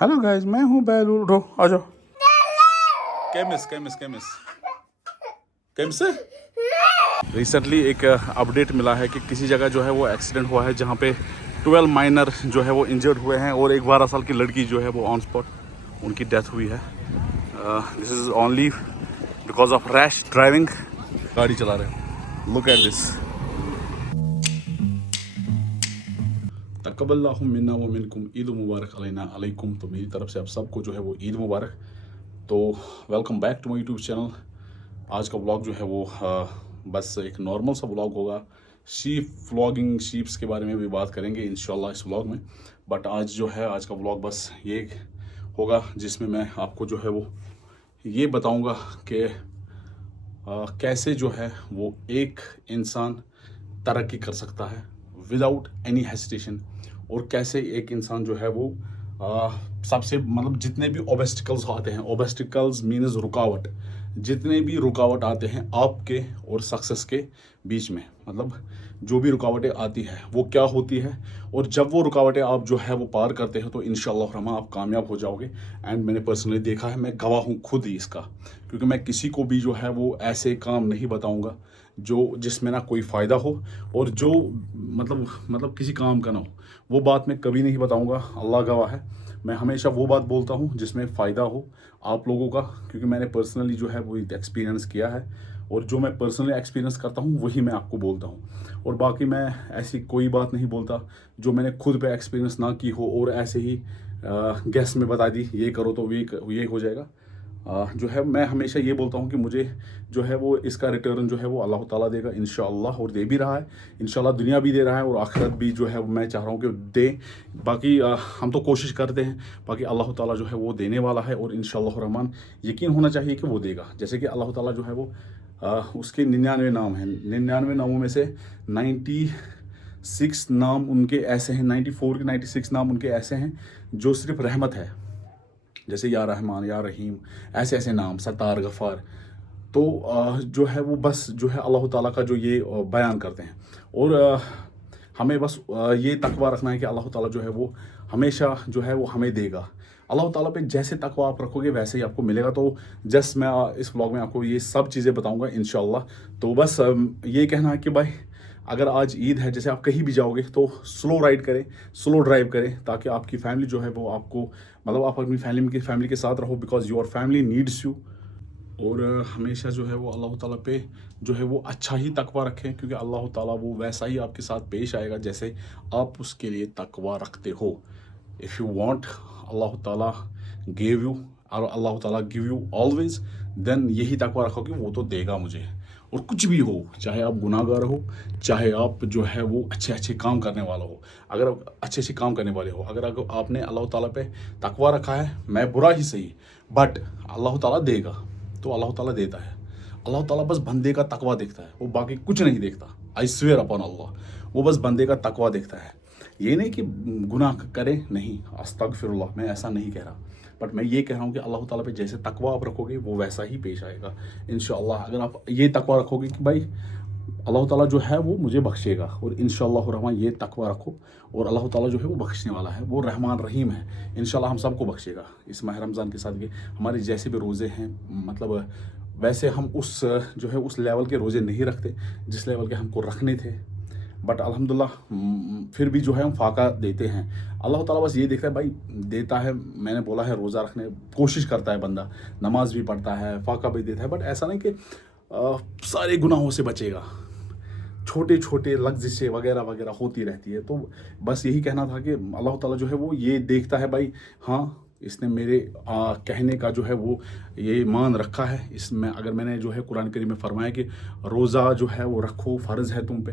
Hello guys, मैं हूँ बैलूल। उठो आ जाओ। Cummins Cummins Cummins Cummins recently एक अपडेट मिला है कि किसी जगह जो है वो एक्सीडेंट हुआ है जहाँ पे 12 माइनर जो है वो इंजर्ड हुए हैं और एक 12 साल की लड़की जो है वो ऑन स्पॉट उनकी डेथ हुई है। This is only because of rash driving. गाड़ी चला रहे हो। Look at this. तकब्बलल्लाहु मिन्ना व मिनकुम, ईद मुबारक अलैना अलैकुम। तो मेरी तरफ से आप सबको जो है वो ईद मुबारक। तो welcome back to my YouTube channel. आज का व्लॉग जो है वो बस एक नॉर्मल सा व्लॉग होगा। शीप व्लॉगिंग, शीप्स के बारे में भी बात करेंगे इंशाल्लाह इस व्लॉग में। बट आज जो है आज का व्लॉग बस ये होगा जिसमें मैं आपको जो है वो ये बताऊंगा कि कैसे जो है वो एक इंसान तरक्की कर सकता है विदाउट एनी हेसिटेशन, और कैसे एक इंसान जो है वो सबसे मतलब जितने भी ऑब्स्टिकल्स आते हैं, ऑब्स्टिकल्स मीन्स रुकावट, जितने भी रुकावट आते हैं आपके और सक्सेस के बीच में, मतलब जो भी रुकावटें आती है वो क्या होती है, और जब वो रुकावटें आप जो है वो पार करते हैं तो इंशाअल्लाह रहमान आप कामयाब हो जाओगे। एंड मैंने पर्सनली देखा है, मैं गवाह हूँ खुद ही इसका, क्योंकि मैं किसी को भी जो है वो ऐसे काम नहीं बताऊँगा जो जिसमें ना कोई फ़ायदा हो और जो मतलब किसी काम का ना हो। वो बात मैं कभी नहीं बताऊंगा, अल्लाह गवाह है। मैं हमेशा वो बात बोलता हूँ जिसमें फ़ायदा हो आप लोगों का, क्योंकि मैंने पर्सनली जो है वो एक्सपीरियंस किया है, और जो मैं पर्सनली एक्सपीरियंस करता हूँ वही मैं आपको बोलता हूँ। और बाकी मैं ऐसी कोई बात नहीं बोलता जो मैंने खुद पे एक्सपीरियंस ना की हो और ऐसे ही गेस में बता दी ये करो तो ये हो जाएगा। जो है मैं हमेशा ये बोलता हूँ कि मुझे जो है वो इसका रिटर्न जो है वो अल्लाह ताला देगा इंशाअल्लाह, और दे भी रहा है इंशाअल्लाह। दुनिया भी दे रहा है और आखिरत भी जो है मैं चाह रहा हूँ कि दे। बाकी हम तो कोशिश करते हैं, बाकी अल्लाह ताला जो है वो देने वाला है, और इंशाअल्लाह रहमान यकीन होना चाहिए कि वो देगा। जैसे कि अल्लाह ताला जो है वो उसके 99 नाम हैं, 99 नामों में से 96 नाम उनके ऐसे हैं, 94 के 96 नाम उनके ऐसे हैं जो सिर्फ रहमत है, जैसे या रहमान या रहीम, ऐसे ऐसे नाम, सत्तार, गफ़ार। तो जो है वो बस जो है अल्लाह ताला का जो ये बयान करते हैं, और हमें बस ये तकवा रखना है कि अल्लाह ताला जो है वो हमेशा जो है वो हमें देगा। अल्लाह ताला पे जैसे तकवा आप रखोगे वैसे ही आपको मिलेगा। तो जस्ट मैं इस व्लॉग में आपको ये सब चीज़ें बताऊंगा इंशाअल्लाह। तो बस ये कहना है कि भाई अगर आज ईद है, जैसे आप कहीं भी जाओगे तो स्लो राइड करें, स्लो ड्राइव करें, ताकि आपकी फैमिली जो है वो आपको मतलब आप अपनी फैमिली के साथ रहो, because your family needs you. और हमेशा जो है वो अल्लाह ताला पे जो है वो अच्छा ही तकवा रखें, क्योंकि अल्लाह ताला वो वैसा ही आपके साथ पेश आएगा जैसे आप उसके लिए तकवा रखते हो। इफ़ यू वांट अल्लाह ताला गिव यू, और अल्लाह ताला गिव यू ऑलवेज, देन यही तकवा रखो कि वो तो देगा मुझे। और कुछ भी हो, चाहे आप गुनाहगार हो, चाहे आप जो है वो अच्छे अच्छे काम करने वाला हो, अगर आप अच्छे अच्छे काम करने वाले हो, अगर आपने अल्लाह ताला पे तकवा रखा है, मैं बुरा ही सही बट अल्लाह ताला देगा, तो अल्लाह ताला देता है। अल्लाह ताला बस बंदे का तकवा देखता है, वो बाकी कुछ नहीं देखता। आई स्वेयर अपॉन अल्लाह, वो बस बंदे का तकवा देखता है। ये नहीं कि गुनाह करे, नहीं, अस्तगफिरुल्लाह, मैं ऐसा नहीं कह रहा, बट मैं ये कह रहा हूँ कि अल्लाह ताला पे जैसे तकवा आप रखोगे वो वैसा ही पेश आएगा इंशाअल्लाह। अगर आप ये तकवा रखोगे कि भाई अल्लाह ताला जो है वो मुझे बख्शेगा, और इंशाअल्लाह रहमान ये तकवा रखो, और अल्लाह ताला जो है वो बख्शने वाला है, वो रहमान रहीम है, इंशाअल्लाह हम सबको बख्शेगा। इस माह रमज़ान के साथ के हमारे जैसे भी रोज़े हैं, मतलब वैसे हम उस जो है उस लेवल के रोज़े नहीं रखते जिस लेवल के हमको रखने थे, बट अल्हम्दुलिल्लाह फिर भी जो है हम फाका देते हैं। अल्लाह ताला बस ये देखता है भाई, देता है, मैंने बोला है रोज़ा रखने कोशिश करता है बंदा, नमाज भी पढ़ता है, फाका भी देता है, बट ऐसा नहीं कि सारे गुनाहों से बचेगा, छोटे छोटे लग्ज़िशें वगैरह वगैरह होती रहती है। तो बस यही कहना था कि अल्लाह ताला जो है वो ये देखता है भाई, हाँ इसने मेरे कहने का जो है वो ये मान रखा है। इसमें अगर मैंने जो है कुरान करीम में फरमाया कि रोज़ा जो है वो रखो, फ़र्ज़ है तुम पे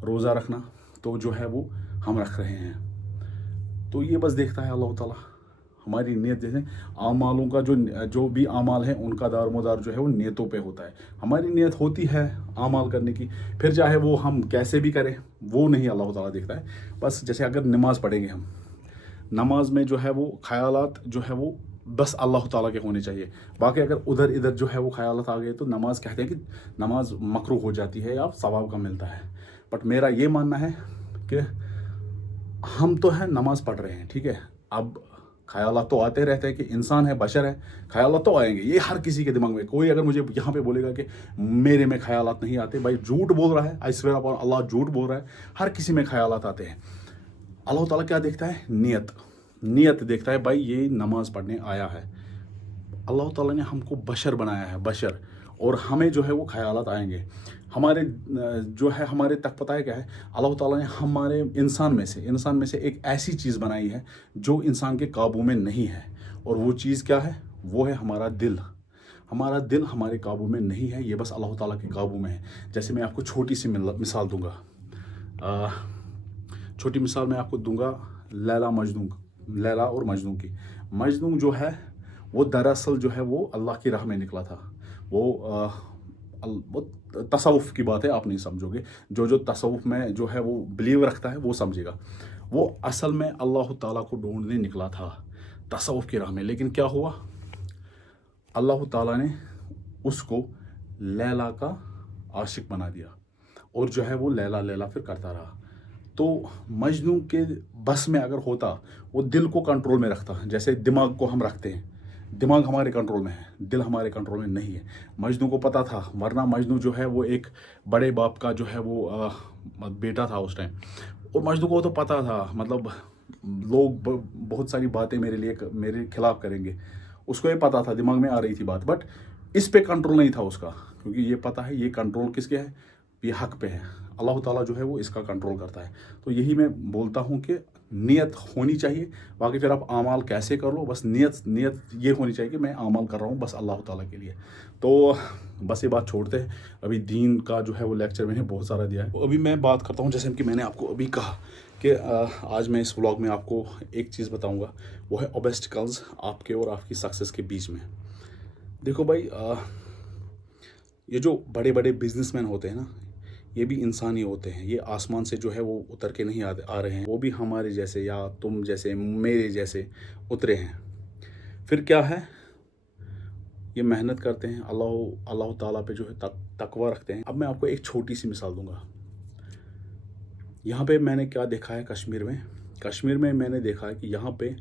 रोज़ा रखना, तो जो है वो हम रख रहे हैं। तो ये बस देखता है अल्लाह ताला हमारी नीयत। जैसे आमालों का जो भी आमाल है उनका दारोमदार जो है वो नीयतों पे होता है। हमारी नीयत होती है आमाल करने की, फिर चाहे वो हम कैसे भी करें वो नहीं अल्लाह ताला देखता है। बस जैसे अगर नमाज़ पढ़ेंगे हम, नमाज में जो है वो ख़यालात जो है वो बस अल्लाह ताला के होने चाहिए। बाकी अगर उधर इधर जो है वो ख़यालात आ गए तो नमाज कहते हैं कि नमाज मकरूह हो जाती है या सवाब का मिलता है। बट मेरा ये मानना है कि हम तो है नमाज पढ़ रहे हैं, ठीक है, अब ख्यालात तो आते रहते हैं कि इंसान है, बशर है, ख्यालात तो आएंगे, ये हर किसी के दिमाग में। कोई अगर मुझे यहाँ पे बोलेगा कि मेरे में ख्यालात नहीं आते, भाई झूठ बोल रहा है, आई स्वेयर अपॉन अल्लाह झूठ बोल रहा है। हर किसी में ख्यालात आते हैं। अल्लाह ताला क्या देखता है? नीयत देखता है। भाई ये नमाज पढ़ने आया है, अल्लाह ताला ने हमको बशर बनाया है, बशर, और हमें जो है वो ख्यालात आएंगे। हमारे जो है हमारे तक पता है क्या है, अल्लाह ताला ने हमारे इंसान में से एक ऐसी चीज़ बनाई है जो इंसान के काबू में नहीं है, और वो चीज़ क्या है? वो है हमारा दिल। हमारा दिल हमारे काबू में नहीं है, ये बस अल्लाह ताला के काबू में है। जैसे मैं आपको छोटी सी मिसाल दूंगा, छोटी मिसाल मैं आपको दूंगा लैला और मजनू की। मजनू जो है वो दरअसल जो है वो अल्लाह की राह में निकला था। वो तसव्वुफ की बात है, आप नहीं समझोगे। जो तसव्वुफ में जो है वो बिलीव रखता है वो समझेगा। वो असल में अल्लाह ताला को ढूंढने निकला था तसव्वुफ की राह में, लेकिन क्या हुआ? अल्लाह ताला ने उसको लैला का आशिक बना दिया, और जो है वो लैला लैला फिर करता रहा। तो मजनू के बस में अगर होता, वो दिल को कंट्रोल में रखता, जैसे दिमाग को हम रखते हैं। दिमाग हमारे कंट्रोल में है, दिल हमारे कंट्रोल में नहीं है। मजनू को पता था, वरना मजनू जो है वो एक बड़े बाप का जो है वो बेटा था उस टाइम, और मजनू को तो पता था, मतलब लोग बहुत सारी बातें मेरे खिलाफ करेंगे, उसको ये पता था, दिमाग में आ रही थी बात, बट इस पे कंट्रोल नहीं था उसका, क्योंकि ये पता है ये कंट्रोल किसके है, ये हक पे है। अल्लाह ताला जो है वो इसका कंट्रोल करता है। तो यही मैं बोलता हूँ कि नियत होनी चाहिए। बाकी फिर आप आमाल कैसे कर लो, बस नियत ये होनी चाहिए कि मैं आमाल कर रहा हूँ बस अल्लाह ताला के लिए। तो बस ये बात छोड़ते हैं। अभी दीन का जो है वो लेक्चर मैंने बहुत सारा दिया है। अभी मैं बात करता हूँ, जैसे कि मैंने आपको अभी कहा कि आज मैं इस व्लॉग में आपको एक चीज़ बताऊँगा, वो है ऑब्स्टिकल्स आपके और आपकी सक्सेस के बीच में। देखो भाई, ये जो बड़े बड़े बिजनेसमैन होते हैं ना, ये भी इंसान ही होते हैं। ये आसमान से जो है वो उतर के नहीं आ रहे हैं, वो भी हमारे जैसे या तुम जैसे मेरे जैसे उतरे हैं। फिर क्या है, ये मेहनत करते हैं, अल्लाह ताला पे जो है तकवा रखते हैं। अब मैं आपको एक छोटी सी मिसाल दूंगा। यहाँ पे मैंने क्या देखा है, कश्मीर में मैंने देखा है कि यहाँ पे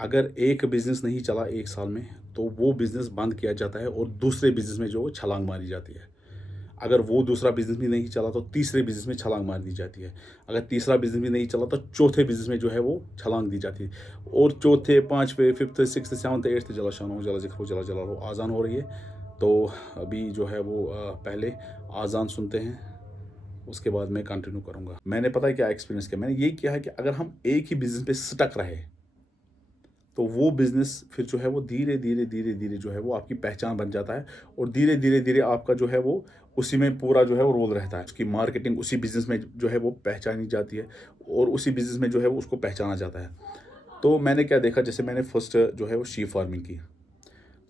अगर एक बिज़नेस नहीं चला एक साल में, तो वो बिज़नेस बंद किया जाता है और दूसरे बिज़नेस में जो छलांग मारी जाती है। अगर वो दूसरा बिज़नेस भी नहीं चला तो तीसरे बिज़नेस में छलांग मार दी जाती है। अगर तीसरा बिज़नेस भी नहीं चला तो चौथे बिज़नेस में जो है वो छलांग दी जाती है। और चौथे, पाँचवें, फिफ्थ, सिक्स्थ, सेवन्थ, एट्थ, जला शानो जला जिक्र जला जलालो, आज़ान हो रही है। तो अभी जो है वो पहले आज़ान सुनते हैं, उसके बाद मैं कंटिन्यू करूँगा। मैंने पता है क्या एक्सपीरियंस किया, मैंने ये किया है कि अगर हम एक ही बिज़नेस पे स्टक रहे तो वो बिज़नेस फिर जो है वो धीरे धीरे जो है वो आपकी पहचान बन जाता है, और धीरे धीरे आपका जो है वो उसी में पूरा जो है वो रोल रहता है। उसकी मार्केटिंग उसी बिज़नेस में जो है वो पहचानी जाती है, और उसी बिज़नेस में जो है वो उसको पहचाना जाता है। तो मैंने क्या देखा, जैसे मैंने फर्स्ट जो है वो शीप फार्मिंग की।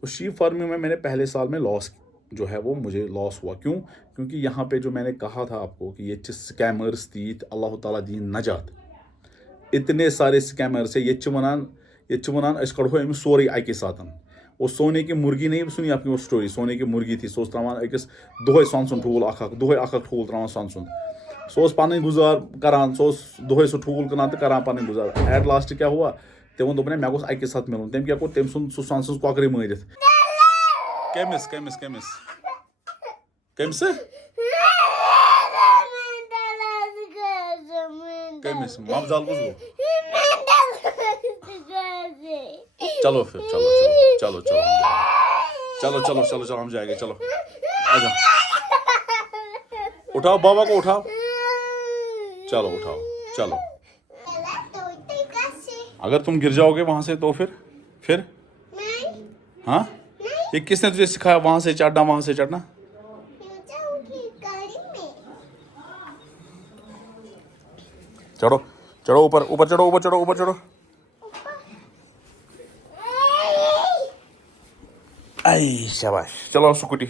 तो शीप फार्मिंग में मैंने पहले साल में लॉस जो है वो मुझे लॉस हुआ। क्यों? क्योंकि यहाँ पे जो मैंने कहा था आपको कि ये स्कैमर्स थी, अल्लाह ताला दी नजात। इतने सारे स्कैमर्स है, ये वनान अस कड़ो अमिस सोरे अके साथन। वो सोने की मुर्गी नहीं सुनी आपकी वो स्टोरी, सोने की मुर्गी थी, सो त्रावान अकिस दोहे सन ठूल दोहे ठूल त्रावान सन सो पन गुजार करान, दोहे सो ठूल कनान तो करान पन गुजार। एट लास्ट क्या हुआ, तम दोपन मे गोस अके साथ मिलन। तम क्या कोर, तम सुन सो सन सज कॉकरे मारित। कमिस कमिस कमिस कमिस कमिस मफजाल कुछ गो। चलो फिर चलो हम जाएंगे। चलो आ जाओ, उठाओ बाबा को, उठाओ, चलो उठाओ, चलो। अगर तुम गिर जाओगे वहां से तो फिर हाँ, ये किसने तुझे सिखाया वहां से चढ़ना? चढ़ो ऊपर चढ़ो। आई शाबाश, चलो स्कूटी।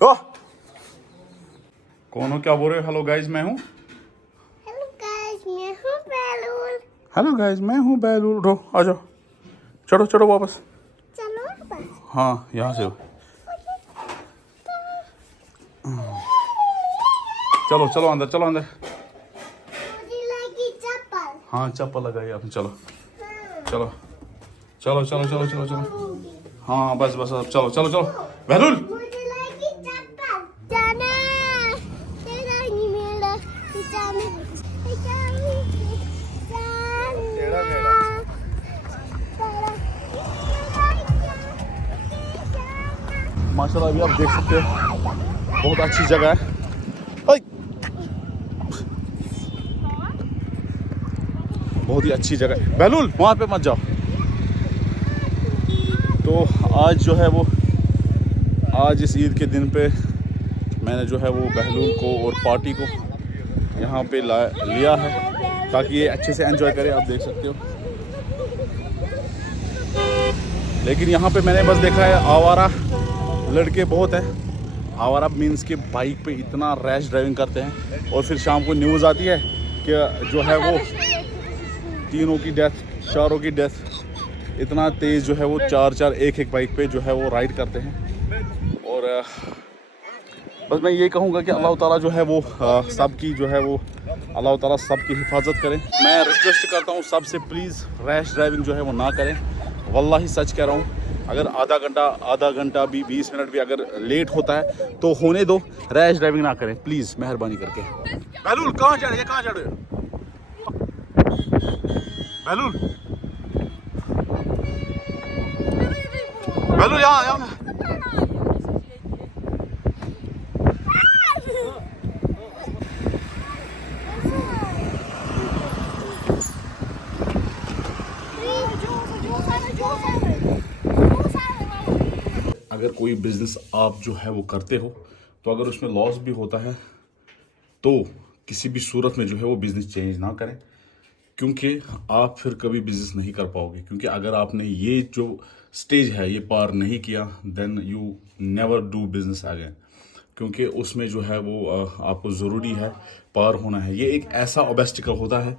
ओह, कौन हो, क्या बोल रहे हो? हेलो गाइस, मैं हूँ बैलूल। उठो, आ जाओ, चढ़ो वापस। हाँ, यहाँ से चलो अंदर। ہاں چپل لگائی آپ نے. چلو چلو چلو چلو چلو چلو چلو. ہاں بس بس اب چلو چلو چلو. بہلول ماشاء اللہ ابھی آپ دیکھ سکتے ہو بہت اچھی جگہ ہے. بہت ہی اچھی جگہ ہے. بہلول وہاں پہ مت جاؤ. تو آج جو ہے وہ آج اس عید کے دن پہ میں نے جو ہے وہ بہلول کو اور پارٹی کو یہاں پہ لیا ہے تاکہ یہ اچھے سے انجوائے کرے. آپ دیکھ سکتے ہو. لیکن یہاں پہ میں نے بس دیکھا ہے آوارہ لڑکے بہت ہیں. آوارہ مینس کہ بائک پہ اتنا ریش ڈرائیونگ کرتے ہیں اور پھر شام کو نیوز آتی ہے کہ جو ہے وہ 3 کی ڈیتھ 4 کی ڈیتھ. اتنا تیز جو ہے وہ 4 ایک بائک پہ جو ہے وہ رائڈ کرتے ہیں. اور بس میں یہ کہوں گا کہ اللہ تعالیٰ جو ہے وہ سب کی جو ہے وہ اللہ تعالیٰ سب کی حفاظت کرے. میں ریکویسٹ کرتا ہوں سب سے پلیز ریش ڈرائیونگ جو ہے وہ نہ کریں. واللہ سچ کہہ رہا ہوں. اگر آدھا گھنٹہ بھی 20 منٹ بھی اگر لیٹ ہوتا ہے تو ہونے دو. ریش ڈرائیونگ نہ کریں پلیز مہربانی کر کے. بہلول کہاں چڑھے بہلول بہلول یہاں. اگر کوئی بزنس آپ جو ہے وہ کرتے ہو تو اگر اس میں لاس بھی ہوتا ہے تو کسی بھی صورت میں جو ہے وہ بزنس چینج نہ کریں, کیونکہ آپ پھر کبھی بزنس نہیں کر پاؤ گے. کیونکہ اگر آپ نے یہ جو سٹیج ہے یہ پار نہیں کیا then you never do business again. کیونکہ اس میں جو ہے وہ آپ کو ضروری ہے پار ہونا ہے. یہ ایک ایسا اوبسٹیکل ہوتا ہے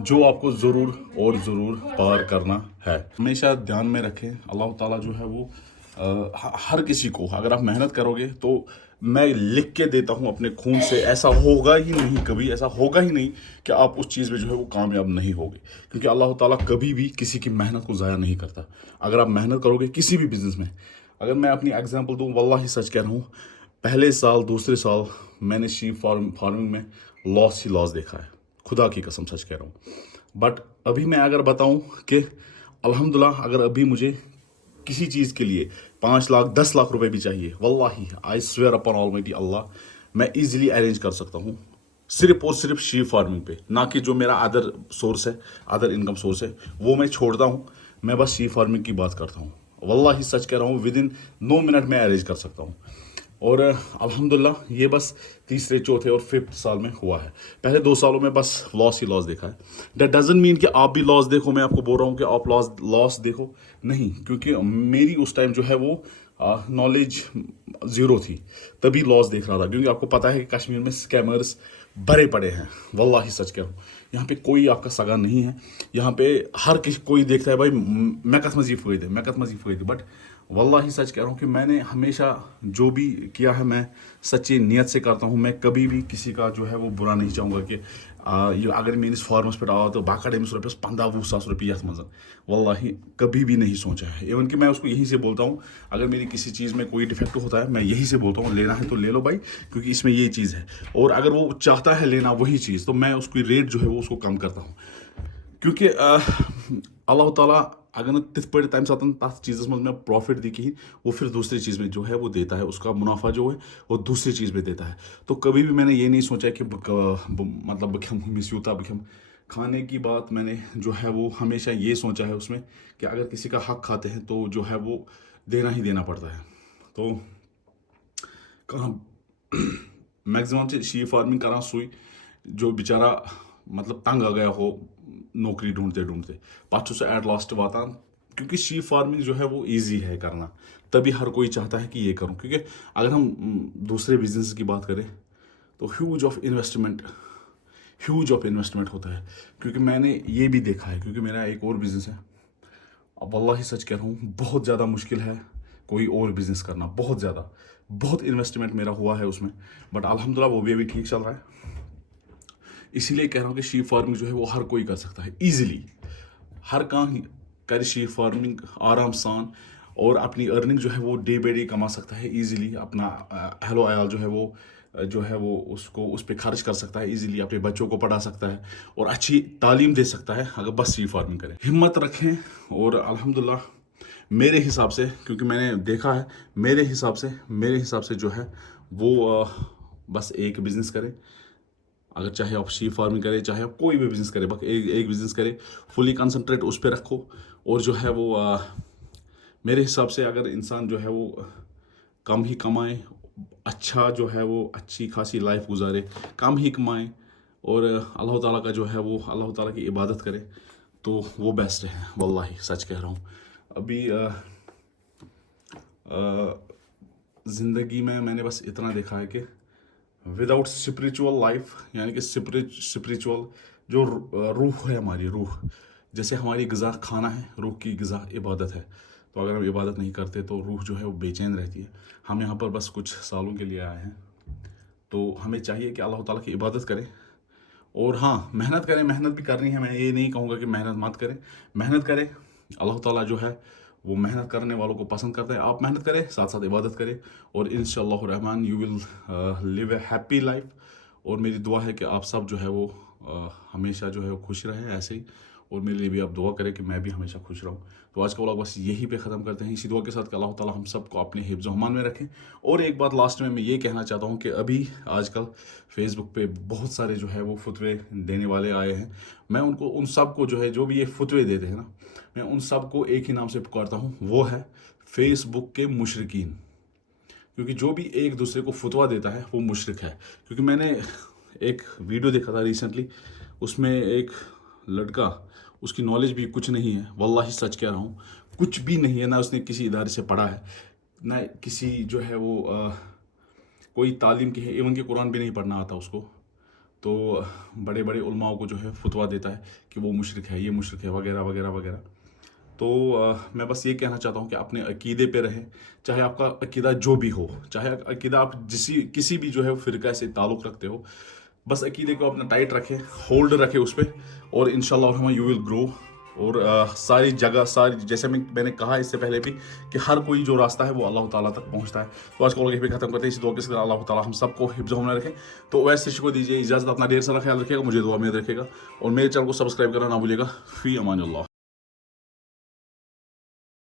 جو آپ کو ضرور پار کرنا ہے. ہمیشہ دھیان میں رکھیں اللہ تعالیٰ جو ہے وہ ہر کسی کو اگر آپ محنت کرو گے تو میں لکھ کے دیتا ہوں اپنے خون سے ایسا ہوگا ہی نہیں, کبھی ایسا ہوگا ہی نہیں کہ آپ اس چیز میں جو ہے وہ کامیاب نہیں ہوگے. کیونکہ اللہ تعالیٰ کبھی بھی کسی کی محنت کو ضائع نہیں کرتا. اگر آپ محنت کرو گے کسی بھی بزنس میں, اگر میں اپنی ایگزامپل دوں واللہ سچ کہہ رہا ہوں, پہلے سال دوسرے سال میں نے شیپ فارمنگ میں لاس ہی لاس دیکھا ہے. خدا کی قسم سچ کہہ رہا ہوں. بٹ ابھی میں اگر بتاؤں کہ الحمدللہ اگر ابھی مجھے کسی چیز کے لیے 5 لاکھ 10 لاکھ روپے بھی چاہیے, واللہ آئی سویئر اپن آلمائٹی اللہ, میں ایزیلی ارینج کر سکتا ہوں صرف اور صرف شیپ فارمنگ پہ. نہ کہ جو میرا ادر سورس ہے, ادر انکم سورس ہے وہ میں چھوڑتا ہوں, میں بس شیپ فارمنگ کی بات کرتا ہوں. واللہ سچ کہہ رہا ہوں ود ان 9 منٹ میں ارینج کر سکتا ہوں. اور الحمدللہ یہ بس تیسرے چوتھے اور 5th سال میں ہوا ہے. پہلے 2 سالوں میں بس لاس ہی لاس دیکھا ہے. دیٹ ڈزنٹ مین کہ آپ بھی لاس دیکھو. میں آپ کو بول رہا ہوں کہ آپ لاس دیکھو نہیں, کیونکہ میری اس ٹائم جو ہے وہ نالج زیرو تھی تبھی لاس دیکھ رہا تھا. کیونکہ آپ کو پتہ ہے کہ کشمیر میں اسکیمرز بھرے پڑے ہیں. واللہ سچ کہہ رہا ہوں یہاں پہ کوئی آپ کا سگا نہیں ہے. یہاں پہ ہر کوئی دیکھتا ہے بھائی میں کت مزید فائدہ. بٹ واللہ سچ کہہ رہا ہوں کہ میں نے ہمیشہ جو بھی کیا ہے میں سچی نیت سے کرتا ہوں. میں کبھی بھی کسی کا جو ہے وہ برا نہیں چاہوں گا کہ یہ اگر میرے فارمس پہ آو تو باقاعدہ أمس رۄپیس 15-20 ساس رۄپیہِ یَتھ منٛز. واللہ کبھی بھی نہیں سوچا ہے. ایون کہ میں اس کو یہیں سے بولتا ہوں اگر میری کسی چیز میں کوئی ڈیفیکٹ ہوتا ہے میں یہی سے بولتا ہوں لینا ہے تو لے لو بھائی, کیونکہ اس میں یہ چیز ہے. اور اگر وہ چاہتا ہے لینا وہی چیز تو میں اس کی ریٹ جو ہے وہ اس کو کم کرتا ہوں. کیونکہ اللہ تعالیٰ اگر نہ تِتھ پٲٹھۍ تَمہِ ساتہٕ تَتھ چیٖزَس منٛز مےٚ پرٛافِٹ دی کِہیٖنۍ وہ پھر دوسری چیز میں جو ہے وہ دیتا ہے, اس کا منافع جو ہے وہ دوسری چیز میں دیتا ہے. تو کبھی بھی میں نے یہ نہیں سوچا کہ مطلب بہٕ کھٮ۪مہٕ ہُمِس یوٗتاہ بہٕ کھٮ۪مہٕ. کھانے کی بات میں نے جو ہے وہ ہمیشہ یہ سوچا ہے اس میں کہ اگر کسی کا حق کھاتے ہیں تو جو ہے وہ دینا ہی دینا پڑتا ہے. تو کہاں میکزِمم چھِ شیپ فارمنگ کران سُے جو بیچارہ مطلب تنگ آ گیا ہو نوکری ڈھونڈتے پتہٕ چھُ سُہ ایٹ لاسٹ واتان. کیونکہ شیپ فارمنگ جو ہے وہ ایزی ہے کرنا, تبھی ہر کوئی چاہتا ہے کہ یہ کروں. کیونکہ اگر ہم دوسرے بزنس کی بات کریں تو ہیوج آف انویسٹمنٹ ہوتا ہے. کیونکہ میں نے یہ بھی دیکھا ہے, کیونکہ میرا ایک اور بزنس ہے. اب واللہ سچ کہہ رہا ہوں بہت زیادہ مشکل ہے کوئی اور بزنس کرنا, بہت انویسٹمنٹ میرا ہوا ہے اس میں. بٹ الحمدللہ وہ بھی ابھی ٹھیک چل رہا ہے. اسی لیے کہہ رہا ہوں کہ شیپ فارمنگ جو ہے وہ ہر کوئی کر سکتا ہے ایزیلی. ہر کان کر شیپ فارمنگ آرام سان اور اپنی ارننگ جو ہے وہ ڈے بائی ڈے کما سکتا ہے ایزیلی. اپنا اہل و عیال جو ہے وہ اس پہ خرچ کر سکتا ہے ایزیلی. اپنے بچوں کو پڑھا سکتا ہے اور اچھی تعلیم دے سکتا ہے اگر بس شیپ فارمنگ کرے. ہمت رکھیں اور الحمدللہ میرے حساب سے, کیونکہ میں نے دیکھا ہے, میرے حساب سے جو ہے وہ بس ایک بزنس کرے. اگر چاہے آپ شیپ فارمنگ کرے, چاہے آپ کوئی بھی بزنس کرے, بس ایک بزنس کرے, فلی کنسنٹریٹ اس پہ رکھو. اور جو ہے وہ میرے حساب سے اگر انسان جو ہے وہ کم ہی کمائے, اچھا جو ہے وہ اچھی خاصی لائف گزارے, کم ہی کمائے اور اللہ تعالیٰ کا جو ہے وہ اللہ تعالیٰ کی عبادت کرے تو وہ بیسٹ ہے. واللہ سچ کہہ رہا ہوں. ابھی زندگی میں نے بس اتنا دیکھا ہے کہ وداؤٹ اسپریچول لائف, یعنی کہ اسپریچول جو روح ہے ہماری, روح جیسے ہماری غذا کھانا ہے, روح کی غذا عبادت ہے. تو اگر ہم عبادت نہیں کرتے تو روح جو ہے وہ بے چین رہتی ہے. ہم یہاں پر بس کچھ سالوں کے لیے آئے ہیں, تو ہمیں چاہیے کہ اللہ تعالیٰ کی عبادت کریں. اور ہاں, محنت کریں, محنت بھی کرنی ہے. میں یہ نہیں کہوں گا کہ محنت مت کریں, محنت کریں. اللہ تعالیٰ جو ہے وہ محنت کرنے والوں کو پسند کرتا ہے. آپ محنت کریں, ساتھ ساتھ عبادت کریں, اور انشاءاللہ الرحمن you will live a happy life. اور میری دعا ہے کہ آپ سب جو ہے وہ ہمیشہ جو ہے وہ خوش رہیں ایسے ہی, اور میرے لیے بھی آپ دعا کریں کہ میں بھی ہمیشہ خوش رہوں. تو آج کا ولاگ بس یہی پہ ختم کرتے ہیں, اسی دعا کے ساتھ کہ اللہ تعالیٰ ہم سب کو اپنے حفظ و امان میں رکھیں. اور ایک بات لاسٹ میں یہ کہنا چاہتا ہوں کہ ابھی آج کل فیس بک پہ بہت سارے جو ہے وہ فتوے دینے والے آئے ہیں. میں ان سب کو جو ہے, جو بھی یہ فتوے دیتے ہیں نا, میں ان سب کو ایک ہی نام سے پکارتا ہوں, وہ ہے فیس بک کے مشرکین. کیونکہ جو بھی ایک دوسرے کو فتویٰ دیتا ہے وہ مشرک ہے. کیونکہ میں نے ایک ویڈیو دیکھا تھا ریسنٹلی, اس میں ایک لڑکا, اس کی نالج بھی کچھ نہیں ہے, واللہ سچ کہہ رہا ہوں, کچھ بھی نہیں ہے. نہ اس نے کسی ادارے سے پڑھا ہے, نہ کسی جو ہے وہ کوئی تعلیم کی ہے, ایون کہ قرآن بھی نہیں پڑھنا آتا اس کو. تو بڑے بڑے علماؤں کو جو ہے فتویٰ دیتا ہے کہ وہ مشرک ہے, یہ مشرک ہے, وغیرہ وغیرہ وغیرہ. تو میں بس یہ کہنا چاہتا ہوں کہ اپنے عقیدے پہ رہیں, چاہے آپ کا عقیدہ جو بھی ہو, چاہے عقیدہ آپ کسی بھی جو ہے فرقہ سے تعلق رکھتے ہو, بس عقیدے کو اپنا ٹائٹ رکھیں, ہولڈ رکھیں اس پہ, اور انشاءاللہ الرحمن یو ول گرو. اور ساری جگہ, جیسے میں نے کہا اس سے پہلے بھی کہ ہر کوئی جو راستہ ہے وہ اللہ تعالیٰ تک پہنچتا ہے. تو آج کو لوگ یہ ختم کرتے ہیں اسی دعا کے ساتھ اللہ تعالیٰ ہم سب کو حفظ و امان رکھیں. تو ویسے کو دیجیے اجازت, اپنا ڈھیر سارا خیال رکھیے گا, مجھے دعا میں رکھے گا, اور میرے چینل کو سبسکرائب کرنا نہ بھولیے گا. فی امان اللہ.